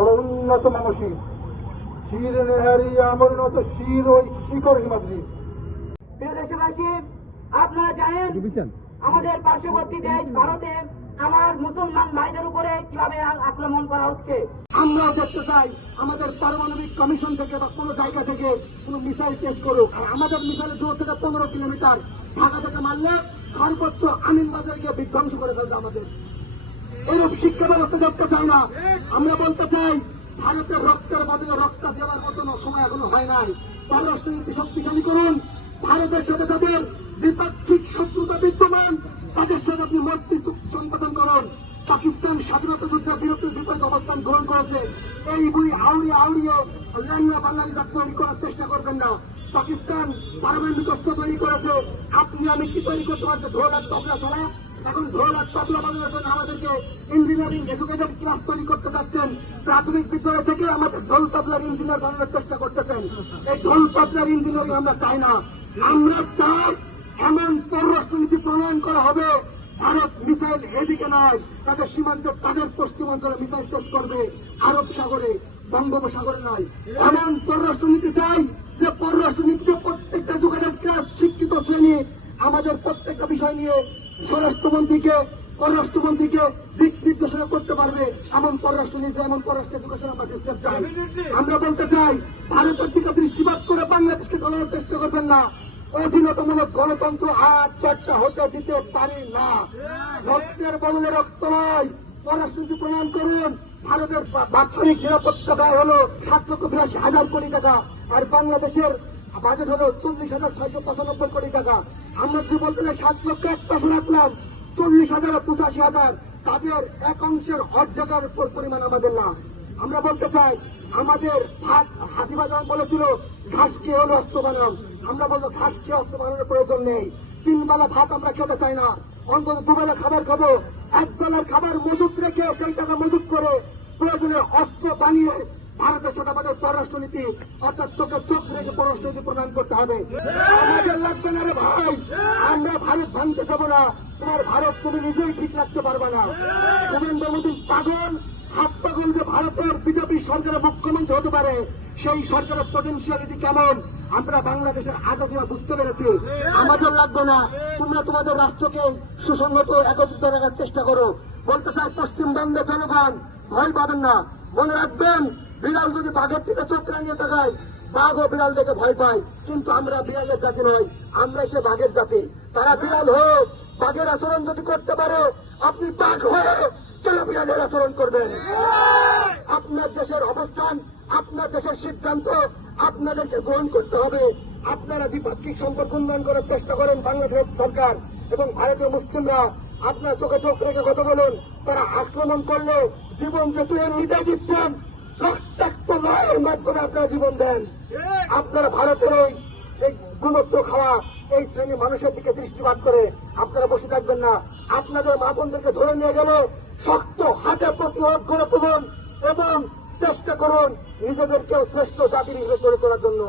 বড় উন্নত মানসিক শির নেহারি আমার নত শির ওই শিকড় হিমাদ্রি। প্রিয় দেশবাসী, আপনারা জানেন আমাদের পার্শ্ববর্তী দেশ ভারতে আমার মুসলমান ভাইদের উপরে কিভাবে আক্রমণ করা হচ্ছে। আমরা দেখতে চাই আমাদের পারমাণবিক কমিশন থেকে বা কোনো জায়গা থেকে কোনো মিসাইল টেস্ট করুক। আর আমাদের মিসাইলের দূর থেকে 15 কিলোমিটার ঢাকা থেকে মারলে সর্বোচ্চ আমিনবাজারকে বিধ্বংস করে ফেলবে আমাদের। এরূপ শিক্ষা ব্যবস্থা দেখতে চাই না। আমরা বলতে চাই ভারতের রক্তের বদলে রক্ত দেওয়ার মতন সময় এখনো হয় নাই। পররাষ্ট্রনীতি শক্তিশালী করুন। ভারতের সাথে যাদের দ্বিপাক্ষিক শত্রুতা বিদ্যমান তাদের সাথে আপনি মৈত্রী চুক্তি সম্পাদন করুন। পাকিস্তান স্বাধীনতা যুদ্ধের বিরুদ্ধে বিপরীত অবস্থান গ্রহণ করেছে। এই বই আউড়িয়ে ল্যাংলা বাঙালি জাতি তৈরি করার চেষ্টা করবেন না। পাকিস্তান পারমাণবিক অস্ত্র তৈরি করেছে, আপনি আমি কি তৈরি করতে পারছে? ঢোল আর তবলা ছাড়া। এখন ঢোল আর তবলা বাজানোর জন্য আমাদেরকে ইঞ্জিনিয়ারিং এডুকেশন ক্লাস তৈরি করতে চাচ্ছেন। প্রাথমিক বিদ্যালয় থেকে আমাদের ঢোল তবলার ইঞ্জিনিয়ার বানানোর চেষ্টা করতেছেন। এই ঢোল তবলার ইঞ্জিনিয়ারিং আমরা চাই না। আমরা চাই এমন পররাষ্ট্রনীতি প্রণয়ন করা হবে ভারত মিসাইল এদিকে নয়, তাদের সীমান্তে তাদের পশ্চিমাঞ্চলে মিসাইল টেস্ট করবে, আরব সাগরে বঙ্গোপসাগরে নয়। এমন পররাষ্ট্রনীতি চাই যে পররাষ্ট্রনীতিতে প্রত্যেকটা যোগাযোগ ক্লাস শিক্ষিত শ্রেণী আমাদের প্রত্যেকটা বিষয় নিয়ে স্বরাষ্ট্রমন্ত্রীকে পররাষ্ট্রমন্ত্রীকে দিক নির্দেশনা করতে পারবে এমন পররাষ্ট্রনীতি, এমন পররাষ্ট্র এডুকেশন আমরা সিস্টেম চাই। আমরা বলতে চাই ভারতের দিকে দৃষ্টিপাত করে বাংলাদেশকে গণার চেষ্টা করবেন না। অধীনতামূলক গণতন্ত্র আর চর্চা হতে দিতে পারি না। রক্তের বদলে রক্ত নয়, পররাষ্ট্রনীতি প্রণয়ন করুন। ভারতের বাৎসরিক নিরাপত্তা ব্যয় হল 7,82,000 কোটি টাকা, আর বাংলাদেশের বাজেট হল 40,695 কোটি টাকা। আমরা যদি বলতে চাই 7,01,000 রাখলাম, 40,000 আর 85,000 তাদের এক অংশের অর্ধেকের পরিমাণ আমাদের না। আমরা বলতে চাই আমাদের ভাত হাতিবাজার বলেছিল ঘাস খেয়ে হলো অস্ত্র বানাম। আমরা বলবো ঘাস খেয়ে অস্ত্র বানানোর প্রয়োজন নেই। 3 বেলা ভাত আমরা খেতে চাই না, অন্তত 2 বেলা খাবার খাবো। 1 বেলার খাবার মজুত রেখে সেই টাকা মজুত করে প্রয়োজনে অস্ত্র বানিয়ে ভারতের ছোটখাটো পররাষ্ট্রনীতি অর্থাৎ চোখে চোখ রেখে পররাষ্ট্রনীতি প্রদান করতে হবে। আমাদের লাগবে না রে ভাই, আমরা ভারত ভাঙতে যাবো না। তোমার ভারত তুমি নিজেই ঠিক রাখতে পারবে না। শুভেন্দু মোদী পাগল, হাত পাগল যে ভারতের বিজেপি সরকারের মুখ্যমন্ত্রী হতে পারে, সেই সরকারের পটেনশিয়ালিটি কেমন আমরা বাংলাদেশের আজাদিরা বুঝতে পেরেছি। আমাদের লাগবে না, তোমরা তোমাদের রাষ্ট্রকে সুসংহত একত্রিত রাখার চেষ্টা করো। বলতে চাই পশ্চিমবঙ্গের জনগণ ভয় পাবেন না। মনে রাখবেন, বিড়াল যদি বাঘের দিকে চোখ রাঙিয়ে তাকায়, বাঘও বিড়াল দেখে ভয় পায়। কিন্তু আমরা বিড়ালের জাতি নয়, আমরা সে বাঘের জাতি। তারা বিড়াল হোক, বাঘের আচরণ যদি করতে পারে, আপনি বাঘ হয়ে কেন বিড়ালের আচরণ করবেন? আপনার দেশের অবস্থান, আপনার দেশের সিদ্ধান্ত আপনাদেরকে গ্রহণ করতে হবে। আপনারা দ্বিপাক্ষিক সম্পর্ক উন্নয়ন করার চেষ্টা করেন বাংলাদেশ সরকার এবং ভারতীয় মুসলিমরা। আপনার চোখে চোখ রেখে কথা বলুন। তারা আক্রমণ করলে জীবন যে তুই নিতে দিচ্ছেন, রক্তাক্ত লড়াইয়ের মাধ্যমে আপনারা জীবন দেন। আপনারা ভারতের এই গুণত্ব খাওয়া এই শ্রেণী মানুষের দিকে দৃষ্টিপাত করে আপনারা বসে থাকবেন না। আপনাদের মা বোনদেরকে ধরে নিয়ে গেলে শক্ত হাতে প্রতিরোধ করে তুলুন এবং চেষ্টা করুন নিজেদেরকেও শ্রেষ্ঠ জাতির হিসেবে গড়ে তোলার জন্য।